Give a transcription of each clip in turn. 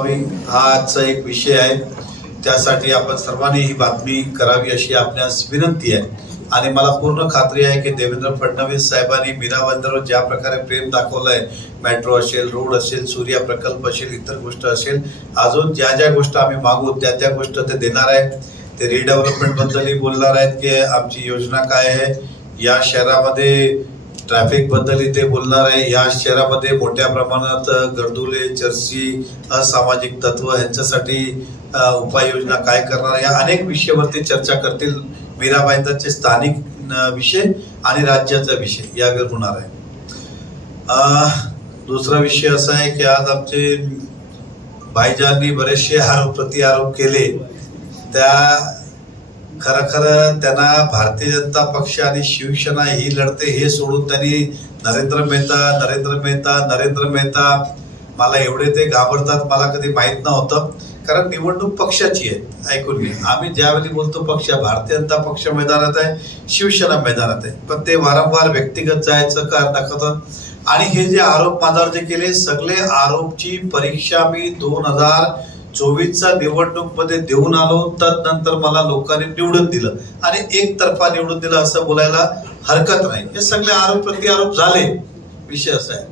हा आजचा एक विषय आहे, त्यासाठी आपण सर्वांनी ही बातमी करावी अशी आपल्यास विनंती आहे. आणि मला पूर्ण खात्री आहे की देवेंद्र फडणवीस साहेबांनी मीरा भाईंदरवर ज्या प्रकारे प्रेम दाखवलंय, मेट्रो असेल, रोड असेल, सूर्या प्रकल्प असेल, इतर गोष्ट असेल, अजून ज्या ज्या गोष्टी आम्ही मागू त्या त्या गोष्टी ते देणार आहेत. ते रिडेव्हलपमेंट बद्दलही बोलणार आहेत की आमची योजना काय आहे, या शहरामध्ये ट्रॅफिक बद्दल ते बोलणार आहे. या शहरामध्ये मोठ्या प्रमाणात गर्दुले, चर्ची, असामाजिक तत्व ह्यांच्यासाठी उपाययोजना काय करणार, या अनेक विषयावरती चर्चा करतील. मीरा भाईंदरचे स्थानिक विषय आणि राज्याचा विषय यावर होणार आहे. दुसरा विषय असा आहे की आज आमचे भाईजाननी बरेचसे प्रत्यारोप केले. त्या खरं त्यांना भारतीय जनता पक्ष आणि शिवसेना ही लढते हे सोडून त्यांनी नरेंद्र मेहता मला एवढे ते घाबरतात मला कधी माहित नव्हतं. कारण निवडणूक पक्षाची आहे. ऐकून घे, आम्ही ज्यावेळी बोलतो पक्ष, भारतीय जनता पक्ष मैदानात आहे, शिवसेना मैदानात आहे, पण ते वारंवार व्यक्तिगत जायचं का दाखवतं. आणि हे जे आरोप माझ्यावर जे केले, सगळे आरोपची परीक्षा मी 2024चा निवडणूक मध्ये देऊन आलो. तदनंतर मला लोकांनी निवडून दिलं आणि एकतर्फा निवडून दिलं असं बोलायला हरकत नाही. हे सगळे आरोप प्रत्यारोप झाले. विषय असा आहे.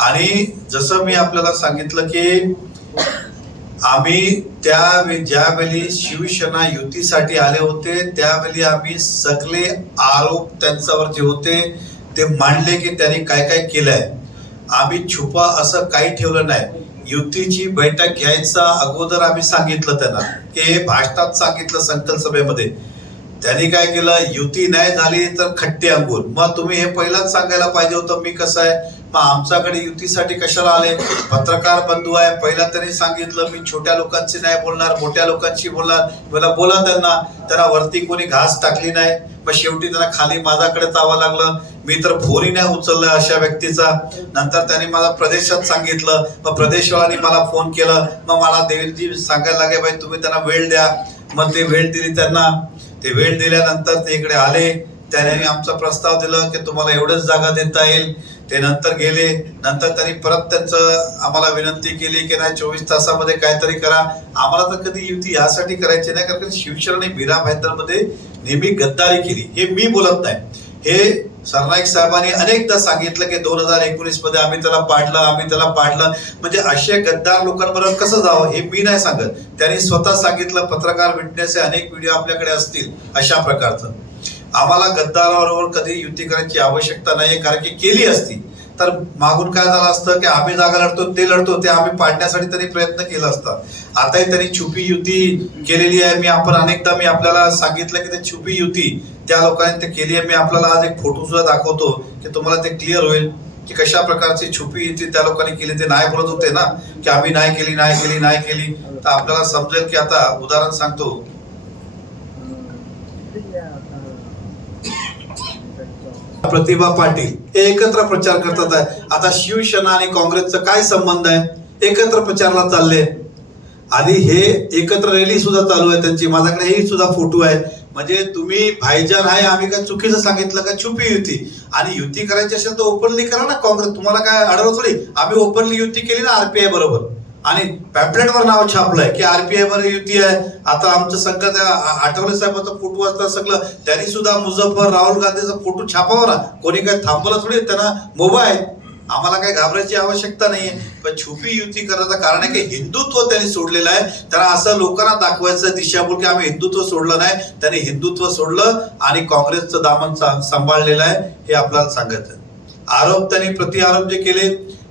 आणि जसं मी आपल्याला सांगितलं की आम्ही ज्यावेळी शिवसेना युतीसाठी आले होते, त्यावेळी आम्ही सगळे आरोप त्यांच्यावर जे होते ते मांडले की त्यांनी काय काय केलंय. आम्ही छुपा असं काही ठेवलं नाही. युतीची बैठक घ्यायचा अगोदर आम्ही सांगितलं त्यांना की भाषणात सांगितलं संकल्प सभेमध्ये. त्यांनी काय केलं, युती नाही झाली तर खट्टे अंगूर. मग तुम्ही हे पहिलाच सांगायला पाहिजे होतं. मी कसं आहे, मग आमच्याकडे युतीसाठी कशाला आले, पत्रकार बंधू आहे. पहिला त्यांनी सांगितलं मी छोट्या लोकांची नाही बोलणार, मोठ्या लोकांशी बोलणार. मला बोला त्यांना वरती कोणी घास टाकली नाही. मग शेवटी त्यांना खाली माझ्याकडे जावं लागलं. मी तर फोनही नाही उचलला अशा व्यक्तीचा. नंतर त्यांनी मला प्रदेशात सांगितलं. मग प्रदेशवाल्यांनी मला फोन केलं. मग मला देवेंद्रजी सांगायला लागे बाई तुम्ही त्यांना वेळ द्या. मग ते वेळ दिली त्यांना. ते वेळ दिल्यानंतर ते इकडे आले. त्याने आमचा प्रस्ताव दिला की तुम्हाला एवढंच जागा देता येईल. ते नंतर गेले. नंतर त्यांनी परत त्यांचं आम्हाला विनंती केली की नाही 24 तासामध्ये काहीतरी करा. आम्हाला तर कधी युती यासाठी करायची नाही, कारण शिवसेनेने मीरा भाईंदरमध्ये नेहमी गद्दारी केली. हे मी बोलत नाही, हे सरनाईक साहेबांनी अनेकदा सांगितलं की 2019 मध्ये आम्ही त्याला पाडलं. म्हणजे असे गद्दार लोकांबरोबर कसं जावं हे मी नाही सांगत. त्यांनी स्वतः सांगितलं. पत्रकार विटनेस अनेक व्हिडिओ आपल्याकडे असतील अशा प्रकारचं. आम्हाला गद्दाराबरोबर कधी युती करायची आवश्यकता नाही, कारण की केली असती तर मागून काय झालं असतं की आम्ही जागा लढतो ते आम्ही पाडण्यासाठी त्यांनी प्रयत्न केला असता. आताही त्यांनी छुपी युती केलेली आहे. आपण अनेकदा आपल्याला सांगितलं की ते छुपी युती त्या लोकांनी ते केली आहे. मी आपल्याला आज एक फोटो सुद्धा दाखवतो की तुम्हाला ते क्लिअर होईल की कशा प्रकारची छुपी युती त्या लोकांनी केली. ते नाही बोलत होते ना की आम्ही नाही केली, तर आपल्याला समजेल की आता उदाहरण सांगतो. प्रतिभा पाटील हे एकत्र प्रचार करतात आहे. आता शिवसेना आणि काँग्रेसचा काय संबंध आहे, एकत्र प्रचारला चालले. आणि हे एकत्र रॅली सुद्धा चालू आहे त्यांची. माझ्याकडे हे सुद्धा फोटो आहे. म्हणजे तुम्ही भाईजान आहे, आम्ही काय चुकीचं सांगितलं का छुपी युती. आणि युती करायची असेल तर ओपनली करा ना. काँग्रेस तुम्हाला काय अडवत थोडी. आम्ही ओपनली युती केली ना आरपीआय बरोबर. आणि पॅम्पलेटवर नाव छापलंय की आरपीआय वर युती आहे. आता आमचं संघ आठवले साहेबांचा फोटो असतात सगळं. त्यांनी सुद्धा मुझफ्फर राहुल गांधीचा फोटो छापावा ना. कोणी काय थांबवलं थोडी. त्यांना मोबाईल. आम्हाला काही घाबरायची आवश्यकता नाहीये. पण छुपी युती करायचं कारण आहे की हिंदुत्व त्यांनी सोडलेलं आहे. त्यांना असं लोकांना दाखवायचं दिशाभूल की आम्ही हिंदुत्व सोडलं नाही. त्यांनी हिंदुत्व सोडलं आणि काँग्रेसचं दामन सांभाळलेलं आहे हे आपल्याला सांगायचं. आरोप त्यांनी प्रतिआरोप जे केले,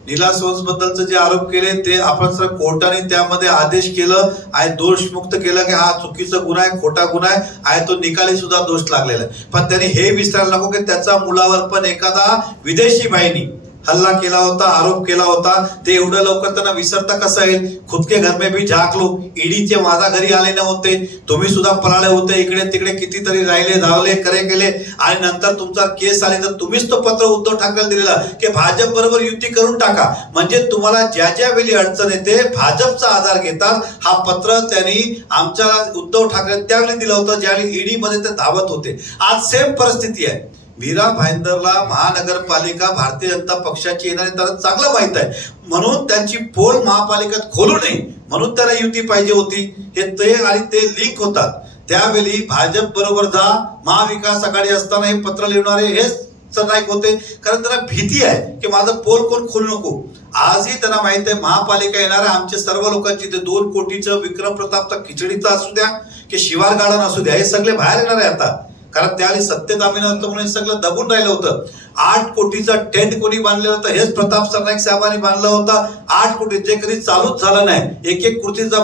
नीला सोन्स बद्दलचे जे आरोप केले ते आपण सर कोर्टाने त्यामध्ये आदेश केलं आहे, दोषमुक्त केलं की हा चुकीचा गुन्हा आहे, खोटा गुन्हा आहे. तो निकाली सुद्धा दोष लागलेला आहे. पण त्यांनी हे विसरायला नको की त्याच्या मुलावर पण एखादा विदेशी बाईनी हल्ला केला होता, आरोप केला होता. ते एवढं लवकर त्यांना विसरता कसं येईल. खुद के घर में भी झाक लो. ईडीचे माझ्या घरी आले नव्हते, तुम्ही सुद्धा पळाले होते इकडे तिकडे, कितीतरी राहिले धावले केले. आणि नंतर तुमचा केस आले तर तुम्हीच तो पत्र उद्धव ठाकरेला दिलेला की भाजप बरोबर युती करून टाका. म्हणजे तुम्हाला ज्या वेळी अडचण येते भाजपचा आधार घेतात. हा पत्र त्यांनी आमच्या उद्धव ठाकरे त्यावेळी दिलं होतं ज्यावेळी ईडी मध्ये ते धावत होते. आज सेम परिस्थिती आहे. मीरा भाईंदरला महानगरपालिका भारतीय जनता पक्षाची येणारी त्यांना चांगलं माहित आहे. म्हणून त्यांची पोल महापालिकेत खोलू नये म्हणून त्याला युती पाहिजे होती. हे ते आणि ते लिंक होतात. त्यावेळी भाजप बरोबर जा, महाविकास आघाडी असताना हे पत्र लिहिणारे हेच सरनाईक होते, कारण त्यांना भीती आहे की माझं पोल कोण खोलू नको. आजही त्यांना माहित आहे महापालिका येणार आहे, आमच्या सर्व लोकांची ते 2 कोटीचं विक्रम प्रतापचा खिचडीचा असू द्या की शिवार गार्डन असू द्या, हे सगळे बाहेर येणार आहे आता. कारण त्यावेळी सत्तेत आम्ही नव्हतो म्हणून हे सगळं दबून राहिलं होतं. 8 कोटीचा टेंट कोणी बांधलेलं होतं, हेच प्रताप सरनाईक साहेबांनी बांधलं होतं. 8 कोटी जे कधी चालूच झालं नाही. एक खुर्चीचा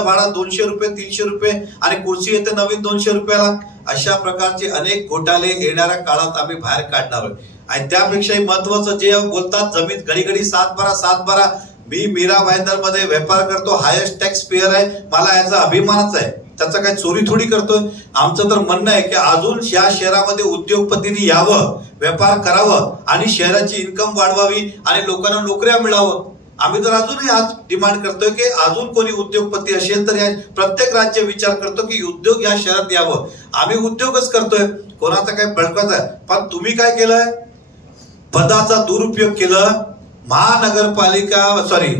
भाडा 200 रुपये 300 रुपये आणि खुर्ची येते नवीन 200 रुपयाला. अशा प्रकारचे अनेक घोटाळे येणाऱ्या काळात आम्ही बाहेर काढणार आहोत. आणि त्यापेक्षाही महत्वाचं जे बोलतात जमीन घडी घडी 7-12. मी मीरा भाईंदर मध्ये व्यापार करतो, हायेस्ट टॅक्स पेअर आहे, मला याचा अभिमानच आहे. त्याचा काही चोरी थोडी करतोय. आमचं तर म्हणणं आहे की अजून या शहरामध्ये उद्योगपतींनी यावं, व्यापार करावं आणि शहराची इन्कम वाढवावी आणि लोकांना नोकऱ्या मिळावं. आम्ही तर अजूनही आज डिमांड करतोय की अजून कोणी उद्योगपती असेल तर या प्रत्येक राज्य विचार करतो की उद्योग या शहरात यावं. आम्ही उद्योगच करतोय, कोणाचा काही बळकत आहे. पण तुम्ही काय केलंय, पदाचा दुरुपयोग केलं.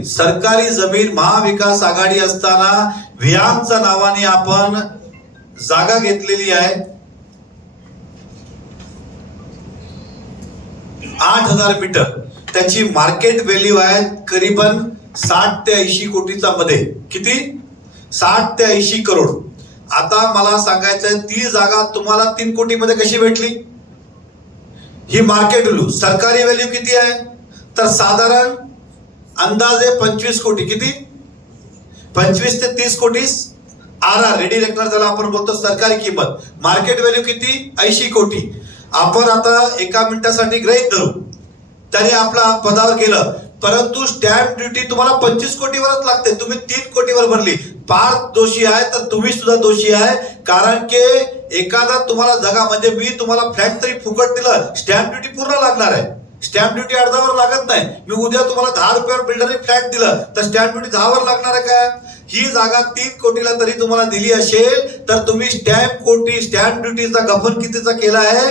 सरकारी जमीन महाविकास आघाडी असताना व्यायामच्या नावाने आपण जागा घेतलेली आहे. 8,000 मीटर त्याची मार्केट व्हॅल्यू आहे करीबन 60 ते 80 कोटीचा मध्ये. किती? 60 ते 80 करोड. आता मला सांगायचंय ती जागा तुम्हाला 3 कोटी मध्ये कशी भेटली? ही मार्केट व्हॅल्यू. सरकारी व्हॅल्यू किती आहे? तर साधारण अंदाजे 25 कोटी. किती? 25 ते 30 कोटी. RR रेडी रेकनर ज्याला आपण बोलतो सरकारी किंमत. मार्केट व्हॅल्यू किती? 80 कोटी. आपण आता एका मिनिटासाठी गृहीत धरू त्याने आपला पदावर गेलं, परंतु स्टॅम्प ड्युटी तुम्हाला 25 कोटीवरच लागते. तुम्ही 3 कोटीवर भरली. पार्थ दोषी आहे तर तुम्ही सुद्धा दोषी आहे. कारण की एखादा तुम्हाला जागा म्हणजे मी तुम्हाला फ्लॅट तरी फुकट दिलं, स्टॅम्प ड्युटी पूर्ण लागणार आहे. स्टॅम्प ड्युटी अर्धावर लागत नाही. मी उद्या तुम्हाला 10 रुपयावर बिल्डरने फ्लॅट दिलं तर स्टॅम्प ड्युटी 10 लागणार आहे का? ही जागा 3 कोटीला तरी तुम्हाला दिली असेल तर तुम्ही स्टॅम्प ड्युटीचा गफन कितीचा केला आहे?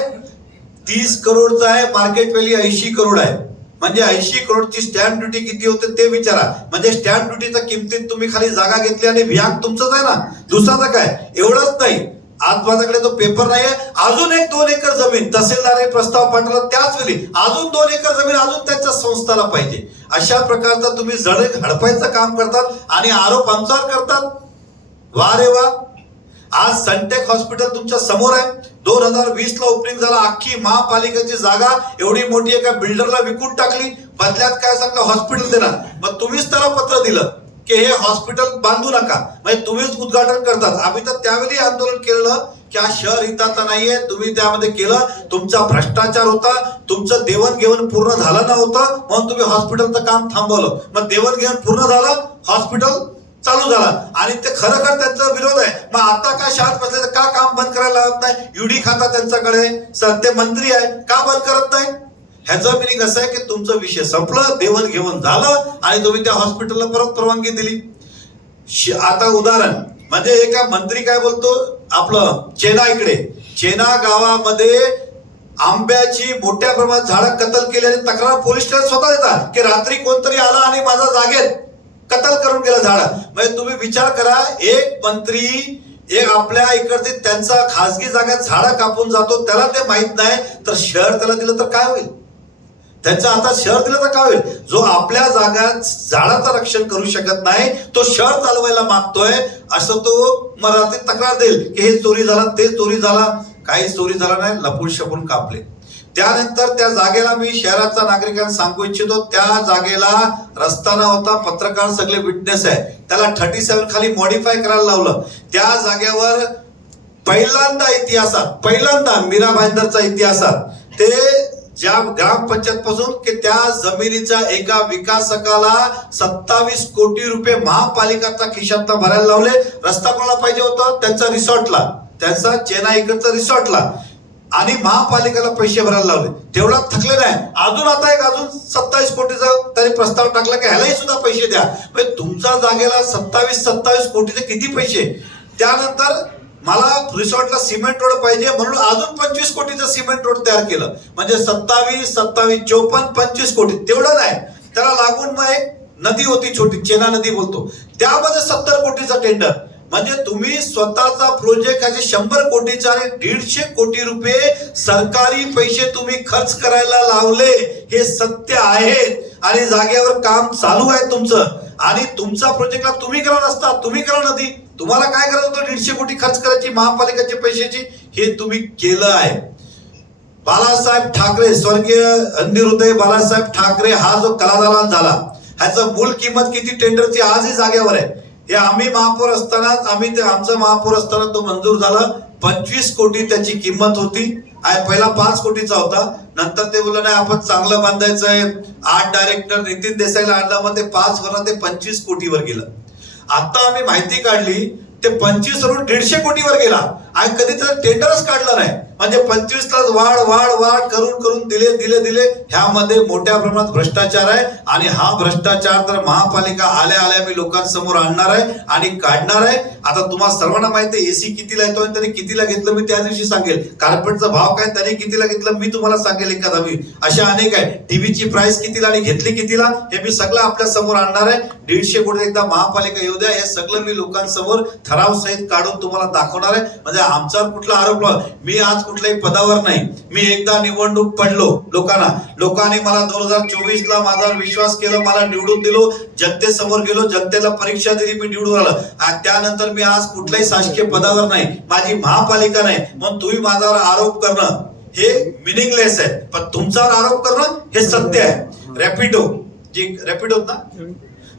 30 करोडचा आहे. मार्केट व्हॅल्यू 80 करोड आहे. म्हणजे 80 करोडची स्टॅम्प ड्युटी किती होते ते विचारा. म्हणजे स्टॅम्प ड्युटीच्या किमतीत तुम्ही खाली जागा घेतली आणि व्याग तुमचंच आहे ना, दुसराचं काय? एवढंच नाही, आज माझ्याकडे तो पेपर नाहीये, अजून 2 एकर जमीन तहसीलदाराने प्रस्ताव पाठवला त्याच वेळी अजून 2 एकर जमीन अजून त्यांच्या संस्थाला पाहिजे. अशा प्रकारचा तुम्ही जड हडपायचं काम करतात आणि आरोप आमच्यावर करतात. वा रे वा. आज सनटेक हॉस्पिटल तुमच्या समोर आहे. 2020 ला ओपनिंग झाला. अख्खी महापालिकेची जागा एवढी मोठी एका बिल्डरला विकून टाकली. बदल्यात काय सांगलं? हॉस्पिटल देणार. मग तुम्हीच त्याला पत्र दिलं की हे हॉस्पिटल बांधू नका, म्हणजे तुम्हीच उद्घाटन करतात. आम्ही तर त्यावेळी आंदोलन केलं की हा शहर हिताचा नाहीये, तुम्ही त्यामध्ये केलं. तुमचा भ्रष्टाचार होता, तुमचं देवणघेवण पूर्ण झालं नव्हतं म्हणून तुम्ही हॉस्पिटलचं काम थांबवलं. मग देवणघेवण पूर्ण झालं, हॉस्पिटल चालू झाला आणि ते खरं त्यांचा विरोध आहे. मग आता का शाळेत बसले तर का काम बंद करायला लागत नाही? युडी खाता त्यांच्याकडे, सत्य मंत्री आहे, का बंद करत नाही? ह्याचं मिनिंग असं आहे की तुमचा विषय संपलं, देवणघेवण झालं आणि तुम्ही त्या हॉस्पिटलला परत परवानगी दिली. आता उदाहरण म्हणजे एका मंत्री काय बोलतो, आपलं चेना गावामध्ये आंब्याची मोठ्या प्रमाणात झाडं कत्तल केली आणि तक्रार पोलीस स्टेशन स्वतः देतात की रात्री कोणतरी आला आणि माझ्या जागेत कत्तल करून गेला झाड. म्हणजे तुम्ही विचार करा, एक मंत्री एक आपल्या इकडचे त्यांचा खासगी जागेत झाडं कापून जातो, त्याला ते माहित नाही, तर शहर त्याला दिलं तर काय होईल? त्यांच्या हातात शहर दिलं तर काय होईल? जो आपल्या जागात झाडाचं रक्षण करू शकत नाही तो शहर चालवायला मागतोय, असं तो मराठीत तक्रार देईल की हे चोरी झाला, ते चोरी झाला. काही चोरी झाला नाही, लपून शपून कापले. त्यानंतर त्या जागेला मी शहराच्या नागरिकांना सांगू इच्छितो, त्या जागेला रस्ता नव्हता, पत्रकार सगळे विटनेस आहे, त्याला 37 खाली मॉडिफाय करायला लावलं. त्या जागेवर पहिल्यांदा मीरा भाईंदरचा इतिहासात ते ज्या ग्रामपंचायत पासून की त्या जमिनीच्या एका विकासकाला 27 कोटी रुपये महापालिकाचा खिशातला भरायला लावले. रस्ता कोणाला पाहिजे होता? त्यांचा रिसॉर्टला, त्यांचा चेन्नई इकडचा रिसॉर्टला, आणि महापालिकेला पैसे भरायला लावले. तेवढा थकले नाही, अजून 27 कोटीचा तरी प्रस्ताव टाकला की ह्यालाही सुद्धा पैसे द्या. म्हणजे तुमच्या जागेला 27 कोटीचे किती पैसे? त्यानंतर मला रिसॉर्टला सिमेंट रोड पाहिजे म्हणून अजून 25 कोटीचं सिमेंट रोड तयार केलं. म्हणजे 27, 54, 25 कोटी. तेवढं नाही, त्याला लागून मग एक नदी होती छोटी, चेना नदी बोलतो, त्यामध्ये 70 कोटीचा टेंडर. म्हणजे तुम्ही स्वतःचा प्रोजेक्ट असे 100 कोटीचा आणि 150 कोटी रुपये सरकारी पैसे तुम्ही खर्च करायला लावले, हे सत्य आहे. आणि जागेवर काम चालू आहे तुमचं. आणि तुमचा प्रोजेक्टला तुम्ही करा रस्ता, तुम्ही करा नदी, तुम्हाला काय गरज होतं 150 कोटी खर्च करायची महापालिकेच्या पैशाची, हे तुम्ही केलं आहे. बाळासाहेब ठाकरे, स्वर्गीय अंधिहृदय बाळासाहेब ठाकरे हा जो कलादालन झाला, ह्याचं मूळ किंमत किती टेंडरची आजही जागेवर आहे. हे आम्ही महापौर असताना, आमचा महापौर असताना तो मंजूर झाला. 25 कोटी त्याची किंमत होती. पहिला 5 कोटीचा होता. नंतर ते बोललं नाही आपण चांगलं बांधायचं आहे. आर्ट डायरेक्टर नितीन देसाईला आणला, मग ते 5 वरून ते 25 कोटीवर गेलं. आता आम्ही माहिती काढली ते 25 वरून 150 कोटीवर गेला आणि कधी तर टेंडरच काढलं नाही. म्हणजे 25 तास वाढ वाढ वाढ करून करून दिले. ह्यामध्ये मोठ्या प्रमाणात भ्रष्टाचार आहे. आणि हा भ्रष्टाचार तर महापालिका आल्या आल्या मी लोकांसमोर आणणार आहे आणि काढणार आहे. आता तुम्हाला सर्वांना माहिती आहे एसी कितीला येतो आणि त्याने कितीला घेतलं मी त्या दिवशी सांगेल. कार्पेटचा भाव काय त्याने कितीला घेतलं मी तुम्हाला सांगेल एखादा. अशा अनेक आहे. टीव्हीची प्राइस कितीला आणि घेतली कितीला हे मी सगळं आपल्या समोर आणणार आहे. 150 कोटी एकदा महापालिका येऊ द्या, हे सगळं मी लोकांसमोर ठराव सहित काढून तुम्हाला दाखवणार आहे. म्हणजे आमच्यावर कुठला आरोप, मी आज कुठल्याही पदावर नाही. मी एकदा निवडणूक पडलो, लोकांनी मला 2024 ला माझा विश्वास केला, मला निवडून दिलो, जनतेसमोर गेलो, जनतेला परीक्षा दिली, मी निवडून आलो. आणि त्यानंतर मी आज कुठल्याही शासकीय पदावर नाही, माझी महापालिका नाही. मग तुम्ही माझ्यावर आरोप करणं हे मिनिंगलेस आहे. पण तुमच्यावर आरोप करणं हे सत्य आहे.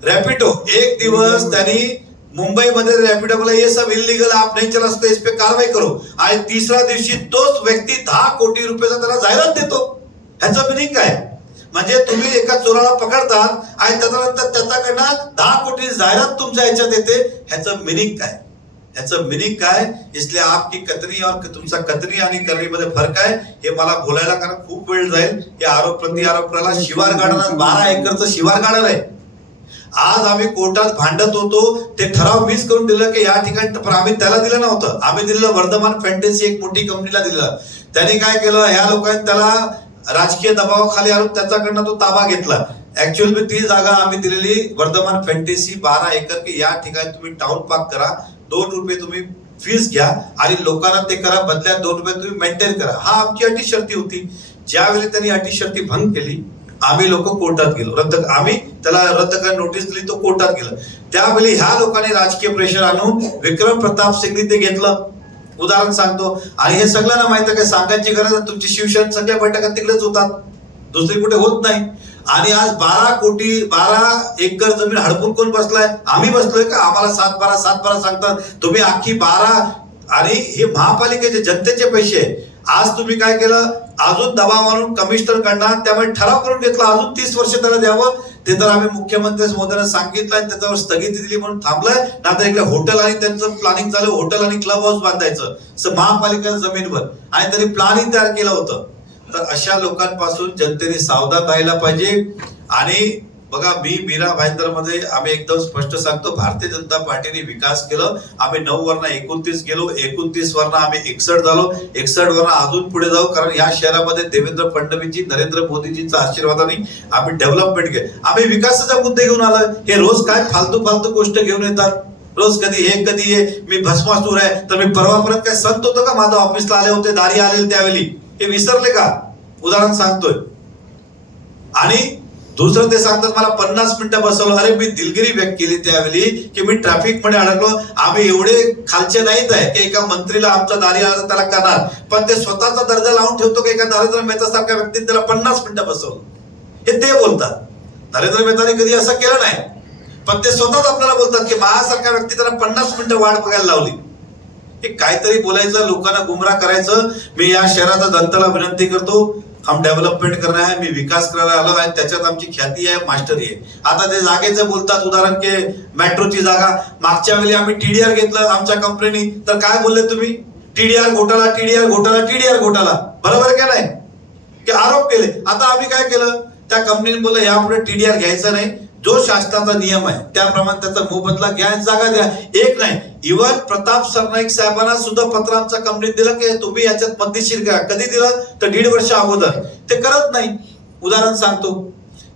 रॅपिडो एक दिवस त्यांनी मुंबईमध्ये रॅपिडो बोला ये सब इलीगल आप नहीं चला सकते, इस पे कारवाई करो. आणि तिसऱ्या दिवशी तोच व्यक्ती 10 कोटी रुपयाचा त्याला जाहिरात देतो. ह्याचं मिनिंग काय? म्हणजे तुम्ही एका चोराला पकडतात आणि त्याच्यानंतर त्याच्याकडनं 10 कोटी जाहिरात तुमच्या ह्याच्यात येते. ह्याचं मिनिंग काय? इसलिए आपकी कथनी और तुमचा कथनी आणि करणीमध्ये फरक आहे. हे मला बोलायला कारण खूप वेळ जाईल. हे आरोप प्रति आरोप करायला शिवार गार्डन 12 एकरचं शिवार गार्डन आहे. आज आम्ही कोर्टात भांडत होतो, ते ठराव मिस करून दिलं की या ठिकाणी, पण आम्ही त्याला दिलं नव्हतं. आम्ही दिलेलं वर्धमान फॅन्टसी एक मोठी कंपनीला दिलेलं. त्यांनी काय केलं, ह्या लोकांनी त्याला राजकीय दबावाखाली आणून त्याच्याकडनं तो ताबा घेतला. ऍक्च्युअली ती जागा आम्ही दिलेली वर्धमान फॅन्टसी 12 एकर की या ठिकाणी तुम्ही टाउन पार्क करा, 2 रुपये तुम्ही फीस घ्या आणि लोकांना ते करा, बदल्यात 2 रुपये तुम्ही मेंटेन करा. हा आमची अटी शर्ती होती. ज्यावेळी त्यांनी अटी शर्ती भंग केली, आम्ही लोक कोर्टात गेलो. आम्ही त्याला रद्द करायला नोटीस दिली, तो कोर्टात गेला. त्यावेळी ह्या लोकांनी राजकीय प्रेशर आणून विक्रम प्रताप सिंगनी ते घेतलं. उदाहरण सांगतो. आणि हे सगळ्यांना माहिती आहे, सांगायची गरज आहे. तुमची शिवसेना सगळ्या बैठका तिकडेच होतात, दुसरी कुठे होत नाही. आणि आज 12 एकर जमीन हडपून कोण बसलाय? आम्ही बसलोय का? आम्हाला 7-12 सांगतात. तुम्ही अख्खी 12 आणि हे महापालिकेचे जनतेचे पैसे. आज तुम्ही काय केलं, अजून दबाव आणून कमिशनर करणार, त्यामुळे ठराव करून घेतला अजून 30 वर्ष त्याला द्यावं. ते तर आम्ही मुख्यमंत्री महोदयांना सांगितलं आणि त्याच्यावर स्थगिती दिली म्हणून थांबलंय. नाहीतर इकडे हॉटेल आणि त्यांचं प्लॅनिंग झालं, हॉटेल आणि क्लब हाऊस बांधायचं महापालिका जमीनवर, आणि त्यांनी प्लॅनिंग तयार केलं होतं. तर अशा लोकांपासून जनतेने सावधान राहायला पाहिजे. आणि बघा, मी मीरा भाईंदरमध्ये आम्ही एकदम स्पष्ट सांगतो, भारतीय जनता पार्टीने विकास केलं. आम्ही 9 वरनं 29 गेलो, 29 वरनं आम्ही 61 झालो, 61 वरनं अजून पुढे जाऊ. कारण या शहरामध्ये देवेंद्र फडणवीसजी, नरेंद्र मोदीजींचा आशीर्वादाने आम्ही डेव्हलपमेंट केलं. आम्ही विकासाचा मुद्दे घेऊन आलोय. हे रोज काय फालतू गोष्ट घेऊन येतात. रोज कधी हे मी भस्मासूर आहे, तर मी परवापर्यंत काय संत होतो का? माझ्या ऑफिसला आले होते, दारी आलेले त्यावेळी, हे विसरले का? उदाहरण सांगतोय. आणि दुसरं ते सांगतात मला 50 मिनिटं बसवलं. अरे मी दिलगिरी व्यक्त केली त्यावेळी की मी ट्रॅफिक मध्ये अडकलो. आम्ही एवढे खालचे नाहीत आहे की एका मंत्रीला आमचा दारी आला त्याला करणार, पण ते स्वतःचा दर्जा लावून ठेवतो की एका नरेंद्र मेहता सारख्या व्यक्तीने त्याला 50 मिनिटं बसवलं. हे ते बोलतात. नरेंद्र मेहताने कधी असं केलं नाही, पण ते स्वतःच आपल्याला बोलतात की माझ्यासारख्या व्यक्ती त्याला 50 मिनिटं वाट बघायला लावली. हे काहीतरी बोलायचं, लोकांना गुमराह करायचं. मी या शहराचा जनतेला विनंती करतो, हम डेव्हलपमेंट करणार आहे, मी विकास करायला आलो आणि त्याच्यात आमची ख्याती आहे, मास्टरी आहे. आता ते जागेचं बोलतात, उदाहरण की मेट्रोची जागा. मागच्या वेळी आम्ही TDR घेतलं आमच्या कंपनीने, तर काय बोलले तुम्ही? TDR घोटाळा. बरोबर का नाही? की आरोप केले. आता आम्ही काय केलं, त्या कंपनीने बोललं यापुढे TDR घ्यायचा नाही, जो शासनाचा नियम आहे त्याप्रमाणे त्याचा मोबदला घ्या, जागा द्या. एक नाही, इव्हन प्रताप सरनाईक साहेबांना सुद्धा पत्र आमच्या कंपनीत दिलं की तुम्ही याच्यात मध्यस्थीर करा. कधी दिलं तर 1.5 वर्ष अगोदर. ते करत नाही. उदाहरण सांगतो,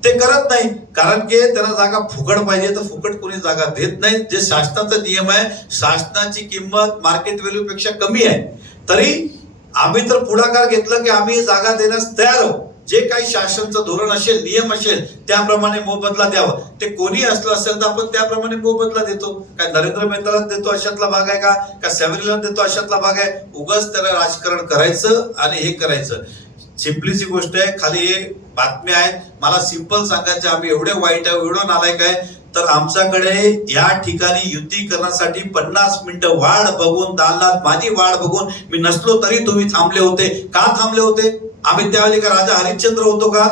ते करत नाही, कारण की त्यांना जागा फुकट पाहिजे, तर फुकट कोणी जागा देत नाही. जे शासनाचा नियम आहे, शासनाची किंमत मार्केट व्हॅल्यू पेक्षा कमी आहे, तरी आम्ही तर पुढाकार घेतलं की आम्ही जागा देण्यास तयार आहोत. जे काही शासनाचं धोरण असेल, नियम असेल, त्याप्रमाणे मोबदला द्यावा. ते कोणी असलं असेल तर आपण त्याप्रमाणे मोबदला देतो. काय नरेंद्र मेहताला देतो अशातला भाग आहे का सॅमरीला देतो अशातला भाग आहे? उगाच त्याला राजकारण करायचं आणि हे करायचं. सिंपलीची गोष्ट आहे. खाली हे बातम्या आहेत, मला सिंपल सांगायचं, आम्ही एवढे वाईट आहे, एवढं नालायक आहे, तर आमच्याकडे या ठिकाणी युती करण्यासाठी 50 मिनिटं वाढ बघून, दालनात माझी वाढ बघून मी नसलो तरी तुम्ही थांबले होते. का थांबले होते? आम्ही त्यावेळी का राजा हरिश्चंद्र होतो का?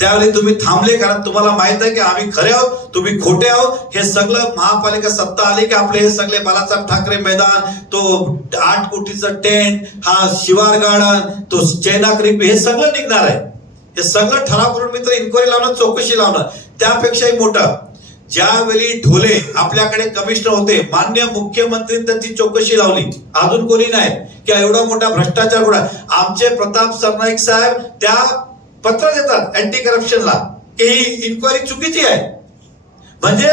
त्यावेळी तुम्ही थांबले कारण तुम्हाला माहित आहे की आम्ही खरे आहोत, तुम्ही खोटे आहोत. हे सगळं महापालिका सत्ता आली की आपले हे सगळे बाळासाहेब ठाकरे मैदान, तो 8 कोटीचं टेंट, हा शिवार गार्डन, तो चैना क्रिप, हे सगळं निघणार आहे. हे सगळं ठराव करून मी तर इन्क्वायरी लावणार, चौकशी लावणार. त्यापेक्षाही मोठं, ज्यावेळी ढोले आपल्याकडे कमिशनर होते, मान्य मुख्यमंत्र्यांनी त्यांची चौकशी लावली, अजून कोणी नाही, की एवढा मोठा भ्रष्टाचार कुठे. आमचे प्रताप सरनाईक साहेब त्या पत्र देतात अँटी करप्शनला की ही इन्क्वायरी चुकीची आहे. म्हणजे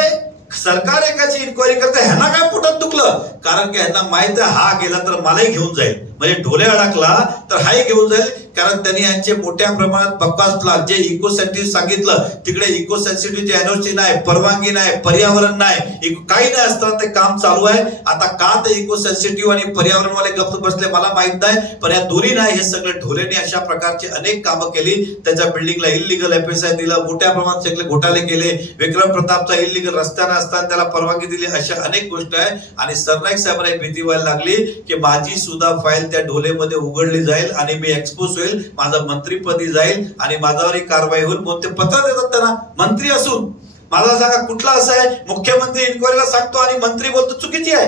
सरकार एकाची इन्क्वायरी करते, ह्यांना काय पोटात दुखलं? कारण की ह्यांना माहित आहे हा गेला तर मलाही घेऊन जाईल, म्हणजे ढोले अडकला तर हाही घेऊन जाईल. कारण त्यांनी यांचे मोठ्या प्रमाणात बकवास प्लान, जे इको सेन्सिटिव्ह सांगितलं, तिकडे इको सेन्सिटिव्हची एनओसी नाही, परवानगी नाही, पर्यावरण नाही, काही नाही असताना ते काम चालू आहे. आता का ते इको सेन्सिटिव्ह आणि पर्यावरणवाले गप्प बसले मला माहित नाही, पण या दोन्ही नाही, हे सगळे ढोलेने अशा प्रकारची अनेक कामं केली. त्याच्या बिल्डिंगला इल्लीगल FSI दिलं, मोठ्या प्रमाणात सगळे घोटाळे केले. विक्रम प्रतापचा इल्लीगल रस्त्याने असताना त्याला परवानगी दिली. अशा अनेक गोष्टी आहे. आणि सरनाईक साहेबांना एक भीती व्हायला लागली की माझी सुद्धा फाईल त्या ढोलेमध्ये उघडली जाईल आणि मी एक्सपोज होईल, माझं मंत्रीपदी जाईल आणि माझ्यावरही कारवाई होईल. म्हणून ते पत्र देतात त्यांना, मंत्री असून. मला सांगा कुठला असं आहे, मुख्यमंत्री इन्क्वायरीला सांगतो आणि मंत्री बोलतो चुकीची आहे?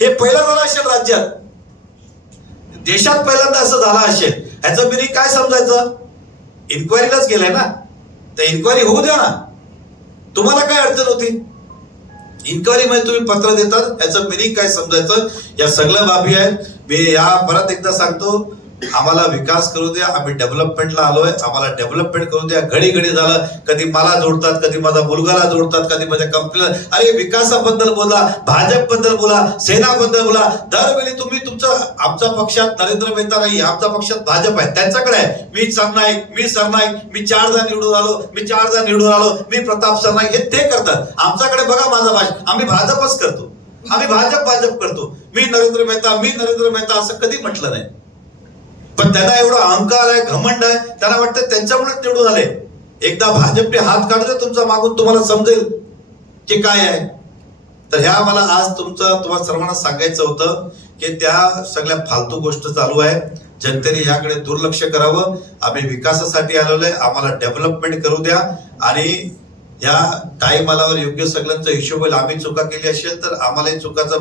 हे पहिलं झालं असेल राज्यात, देशात पहिल्यांदा असं झालं असेल. ह्याचं मी काय समजायचं? इन्क्वायरीलाच गेलाय ना, तर इन्क्वायरी होऊ द्या ना. तुम्हाला काय अडचण होती? इन्क्वायरी मध्ये तुम्ही पत्र देतात, याचं मिनिंग काय समजायचं? या सगळ्या बाबी आहेत. मी या परत एकदा सांगतो, आम्हाला विकास करू द्या, आम्ही डेव्हलपमेंटला आलोय, आम्हाला डेव्हलपमेंट करू द्या. घडी घडी झालं, कधी मला जोडतात, कधी माझा मुलगाला जोडतात, कधी माझ्या कंपनीला. अरे विकासाबद्दल बोला, भाजपबद्दल बोला, सेनाबद्दल बोला. दरवेळी तुम्ही तुमचं, आमच्या पक्षात नरेंद्र मेहता नाही, आमच्या पक्षात भाजप आहे, त्यांच्याकडे आहे मी सरनाईक, मी सरनाईक, मी 4दा निवडून आलो, मी 4दा निवडून आलो, मी प्रताप सरनाईक, हे ते करतात. आमच्याकडे बघा माझा भाषण, आम्ही भाजपच करतो, आम्ही भाजप करतो. मी नरेंद्र मेहता असं कधी म्हटलं नाही. पण त्यांना एवढा अहंकार आहे, घमंड आहे, त्यांना वाटतं त्यांच्यामुळेच निवडून आले. एकदा भाजपने हात काढतो तुमचा मागून, तुम्हाला समजेल की काय आहे. तर ह्या मला आज तुम्हाला सर्वांना सांगायचं होतं की त्या सगळ्या फालतू गोष्ट चालू आहे. जनतेने याकडे दुर्लक्ष करावं. आम्ही विकासासाठी आलेलो आहे, आम्हाला डेव्हलपमेंट करू द्या. आणि या टाईमालावर योग्य सगळ्यांचा हिशोब होईल. आम्ही चुका केली असेल तर आम्हालाही चुकाचा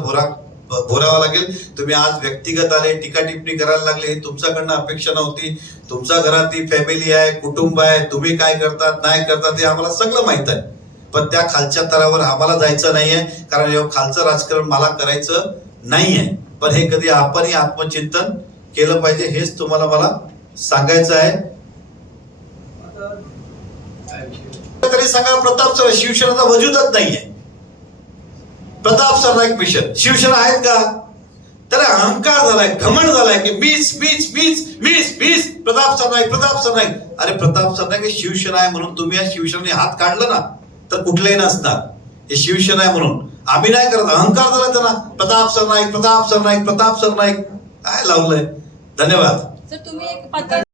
भोरावा लागेल. तुम्ही आज व्यक्तिगत आले, टीका टिप्पणी करायला लागले, ही तुमच्याकडनं अपेक्षा नव्हती. तुमच्या घरातली फॅमिली आहे, कुटुंब आहे, तुम्ही काय करतात नाही करतात हे आम्हाला सगळं माहित आहे. पण त्या खालच्या तरावर आम्हाला जायचं नाहीये, कारण हे खालचं राजकारण मला करायचं नाहीये. पण हे कधी आपणही आत्मचिंतन केलं पाहिजे, हेच तुम्हाला मला सांगायचं आहे. तरी सांगा, प्रताप सर शिवसेनेचा वजूदच नाहीये. प्रताप सरनाईक मिशन शिवसेना आहेत का? त्याला अहंकार झालाय, घमंड झालाय की मीच प्रताप सरनाईक. अरे प्रताप सरनाईक हे शिवसेना आहे म्हणून तुम्ही या शिवसेनेने हात काढला ना, तर कुठलंही नसणार. हे शिवसेना आहे म्हणून आम्ही नाही करत. अहंकार झाला त्यांना, प्रताप सरनाईक काय लावलंय. धन्यवाद. सर तुम्ही एक पत्र